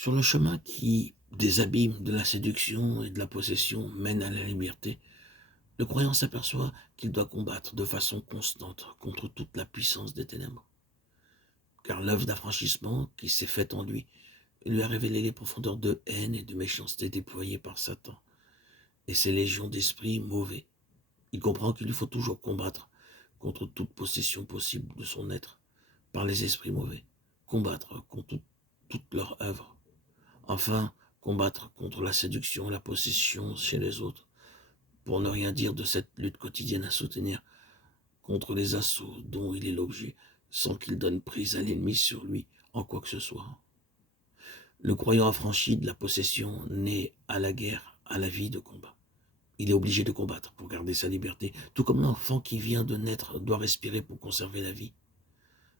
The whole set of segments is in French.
Sur le chemin qui, des abîmes de la séduction et de la possession, mène à la liberté, le croyant s'aperçoit qu'il doit combattre de façon constante contre toute la puissance des ténèbres. Car l'œuvre d'affranchissement qui s'est faite en lui a révélé les profondeurs de haine et de méchanceté déployées par Satan et ses légions d'esprits mauvais. Il comprend qu'il lui faut toujours combattre contre toute possession possible de son être par les esprits mauvais, combattre contre toute leur œuvre. Enfin, combattre contre la séduction et la possession chez les autres, pour ne rien dire de cette lutte quotidienne à soutenir contre les assauts dont il est l'objet, sans qu'il donne prise à l'ennemi sur lui en quoi que ce soit. Le croyant affranchi de la possession naît à la guerre, à la vie de combat. Il est obligé de combattre pour garder sa liberté, tout comme l'enfant qui vient de naître doit respirer pour conserver la vie.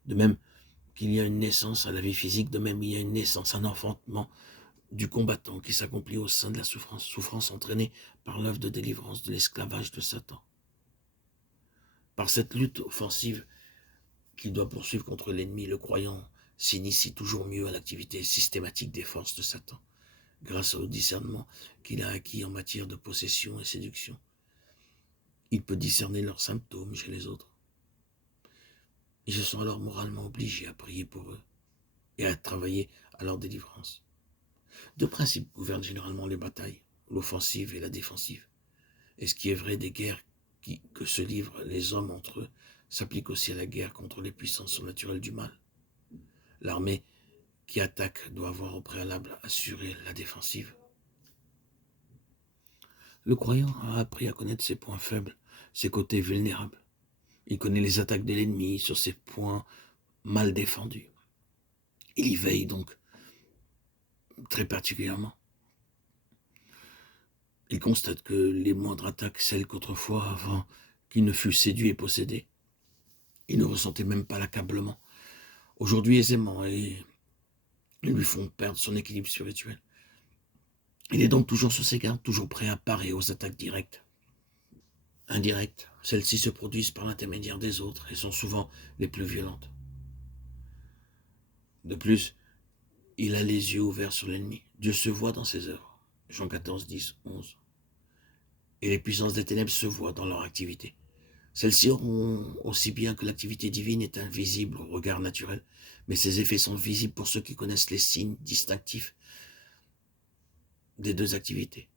De même qu'il y a une naissance à la vie physique, de même il y a une naissance, un enfantement du combattant qui s'accomplit au sein de la souffrance entraînée par l'œuvre de délivrance de l'esclavage de Satan. Par cette lutte offensive qu'il doit poursuivre contre l'ennemi, le croyant s'initie toujours mieux à l'activité systématique des forces de Satan, grâce au discernement qu'il a acquis en matière de possession et séduction. Il peut discerner leurs symptômes chez les autres. Ils se sont alors moralement obligés à prier pour eux et à travailler à leur délivrance. Deux principes gouvernent généralement les batailles, l'offensive et la défensive. Et ce qui est vrai des guerres que se livrent les hommes entre eux s'applique aussi à la guerre contre les puissances surnaturelles du mal. L'armée qui attaque doit avoir au préalable assuré la défensive. Le croyant a appris à connaître ses points faibles, ses côtés vulnérables. Il connaît les attaques de l'ennemi sur ses points mal défendus. Il y veille donc très particulièrement. Il constate que les moindres attaques, celles qu'autrefois, avant qu'il ne fût séduit et possédé, il ne ressentait même pas l'accablement. Aujourd'hui aisément, et ils lui font perdre son équilibre spirituel. Il est donc toujours sur ses gardes, toujours prêt à parer aux attaques directes. Indirectes, celles-ci se produisent par l'intermédiaire des autres et sont souvent les plus violentes. De plus, il a les yeux ouverts sur l'ennemi. Dieu se voit dans ses œuvres. Jean 14, 10, 11. Et les puissances des ténèbres se voient dans leur activité. Celles-ci auront aussi bien que l'activité divine est invisible au regard naturel, mais ses effets sont visibles pour ceux qui connaissent les signes distinctifs des deux activités.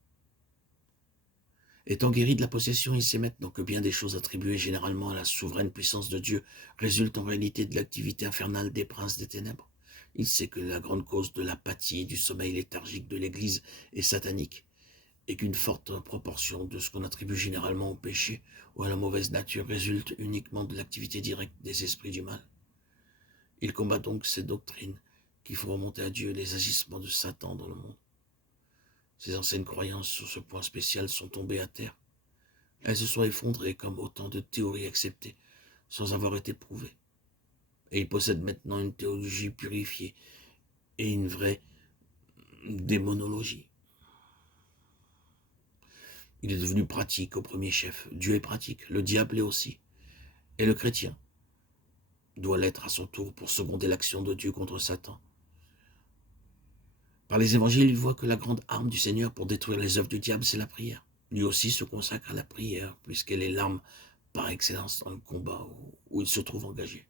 Étant guéri de la possession, il sait maintenant que bien des choses attribuées généralement à la souveraine puissance de Dieu résultent en réalité de l'activité infernale des princes des ténèbres. Il sait que la grande cause de l'apathie et du sommeil léthargique de l'Église est satanique, et qu'une forte proportion de ce qu'on attribue généralement au péché ou à la mauvaise nature résulte uniquement de l'activité directe des esprits du mal. Il combat donc ces doctrines qui font remonter à Dieu les agissements de Satan dans le monde. Ces anciennes croyances sur ce point spécial sont tombées à terre. Elles se sont effondrées comme autant de théories acceptées sans avoir été prouvées. Et il possède maintenant une théologie purifiée et une vraie démonologie. Il est devenu pratique au premier chef. Dieu est pratique, le diable est aussi. Et le chrétien doit l'être à son tour pour seconder l'action de Dieu contre Satan. Par les évangiles, il voit que la grande arme du Seigneur pour détruire les œuvres du diable, c'est la prière. Lui aussi se consacre à la prière, puisqu'elle est l'arme par excellence dans le combat où il se trouve engagé.